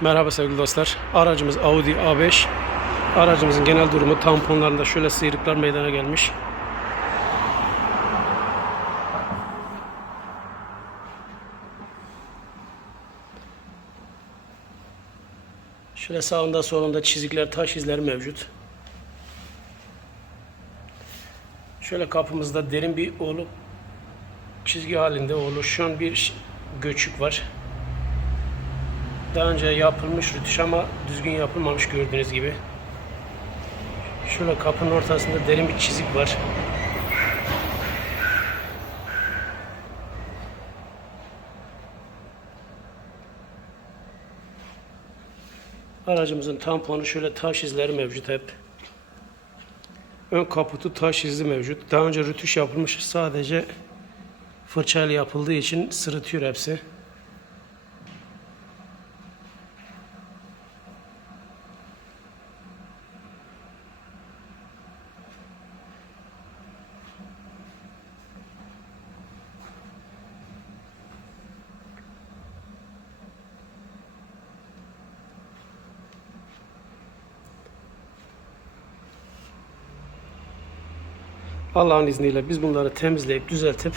Merhaba sevgili dostlar. Aracımız Audi A5. Aracımızın genel durumu tamponlarında şöyle sıyrıklar meydana gelmiş. Şöyle sağında solunda çizikler, taş izleri mevcut. Şöyle kapımızda derin bir olu çizgi halinde oluşan bir göçük var. Daha önce yapılmış rütüş ama düzgün yapılmamış gördüğünüz gibi. Şöyle kapının ortasında derin bir çizik var. Aracımızın tamponu şöyle taş izleri mevcut hep. Ön kaputu taş izi mevcut. Daha önce rütüş yapılmış sadece fırçayla yapıldığı için sırıtıyor hepsi. Allah'ın izniyle biz bunları temizleyip düzeltip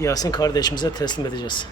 Yasin kardeşimize teslim edeceğiz.